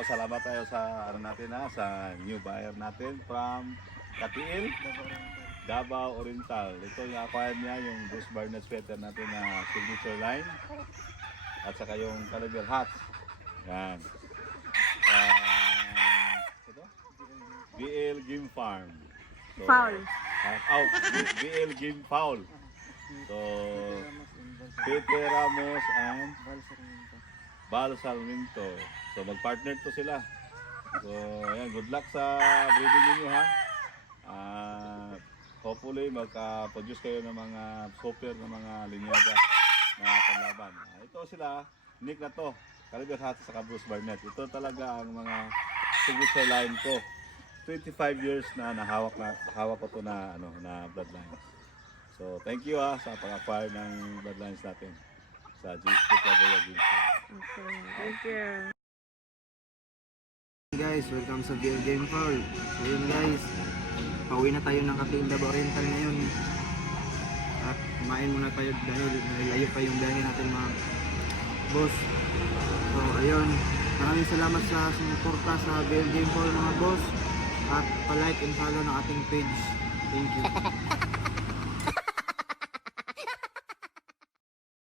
Pasalamat tayo sa ano natin sa new buyer natin from Katiil, Davao Oriental. Ito yung acquire niya, yung Bruce Barnett sweater natin na signature line. At saka yung caliber hats. Yan. Ito? BL Game Farm. So, Foul. BL Game Foul. So, Peter Ramos and Val Sarmiento. So, mag-partner to sila. So, ayan, good luck sa breeding ninyo ha. Hopefully, magka-produce kayo ng mga super ng mga linyada na panlaban. Ito sila, unique na to. Caliber hats sa Bruce Barnett. Ito talaga ang mga signature line ko. 25 years na hawak ko to na bloodlines. So, thank you sa pag-acquire ng bloodlines natin sa G-Stick Laboya Game Farm. Okay, thank you. Guys, welcome sa BL Game Farm. So yun guys, pauwi na tayo ng Katiil, Davao Oriental ngayon. At kumain muna tayo dahil layo pa yung biyahe natin mga boss. So ayun, maraming salamat sa sumuporta sa BL Game Farm mga boss. At pa-like and follow ng ating page. Thank you.